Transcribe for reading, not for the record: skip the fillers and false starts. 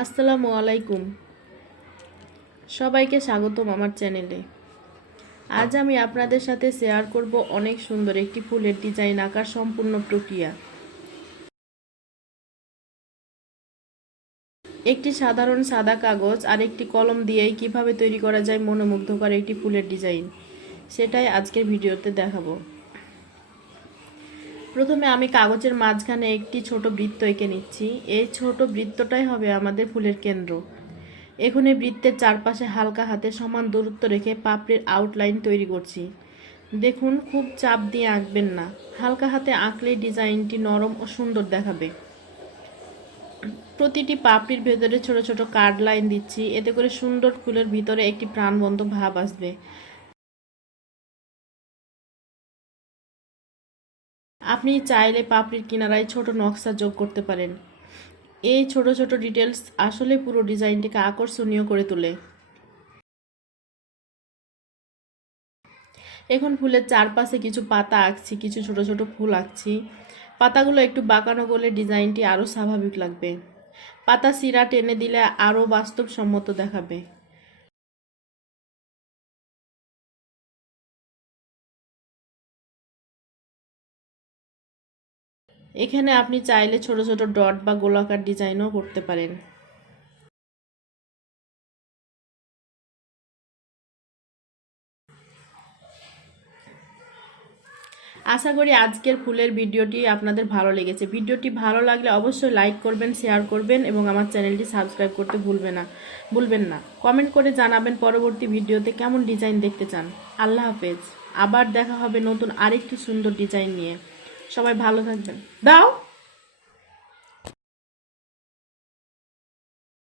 আসসালামু আলাইকুম, সবাইকে স্বাগতম আমার চ্যানেলে। আজ আমি আপনাদের সাথে শেয়ার করব অনেক সুন্দর একটি ফুলের ডিজাইন আঁকার সম্পূর্ণ প্রক্রিয়া। একটি সাধারণ সাদা কাগজ আর একটি কলম দিয়েই কিভাবে তৈরি করা যায় মনোমুগ্ধকর একটি ফুলের ডিজাইন, সেটাই আজকের ভিডিওতে দেখাবো। প্রথমে আমি কাগজের মাঝখানে একটি ছোট বৃত্ত এঁকে নিচ্ছি। এই ছোট বৃত্তটাই হবে আমাদের ফুলের কেন্দ্র। এখন এই বৃত্তের চারপাশে হালকা হাতে সমান দূরত্ব রেখে পাপড়ির আউটলাইন তৈরি করছি। দেখুন, খুব চাপ দিয়ে আঁকবেন না, হালকা হাতে আঁকলেই ডিজাইনটি নরম ও সুন্দর দেখাবে। প্রতিটি পাপড়ির ভেতরে ছোট ছোট কার্ড লাইন দিচ্ছি, এতে করে সুন্দর ফুলের ভিতরে একটি প্রাণবন্ত ভাব আসবে। আপনি চাইলে পাপড়ির কিনারায় ছোট নকশা যোগ করতে পারেন। এই ছোট ছোট ডিটেলস আসলে পুরো ডিজাইনটিকে আকর্ষণীয় করে তোলে। এখন ফুলের চারপাশে কিছু পাতা আঁকছি, কিছু ছোট ছোট ফুল আঁকছি। পাতাগুলো একটু বাঁকানো করলে ডিজাইনটি আরও স্বাভাবিক লাগবে। পাতা শিরা টেনে দিলে আরও বাস্তবসম্মত দেখাবে। এখানে আপনি চাইলে ছোট ছোট ডট বা গোলাকার ডিজাইনও করতে পারেন। আশা করি আজকের ফুলের ভিডিওটি আপনাদের ভালো লেগেছে। ভিডিওটি ভালো লাগলে অবশ্যই লাইক করবেন, শেয়ার করবেন এবং আমার চ্যানেলটি সাবস্ক্রাইব করতে ভুলবেন না। কমেন্ট করে জানাবেন পরবর্তী ভিডিওতে কেমন ডিজাইন দেখতে চান। আল্লাহ হাফেজ। আবার দেখা হবে নতুন আরেকটি সুন্দর ডিজাইন নিয়ে। সবাই ভালো থাকবেন। দাও।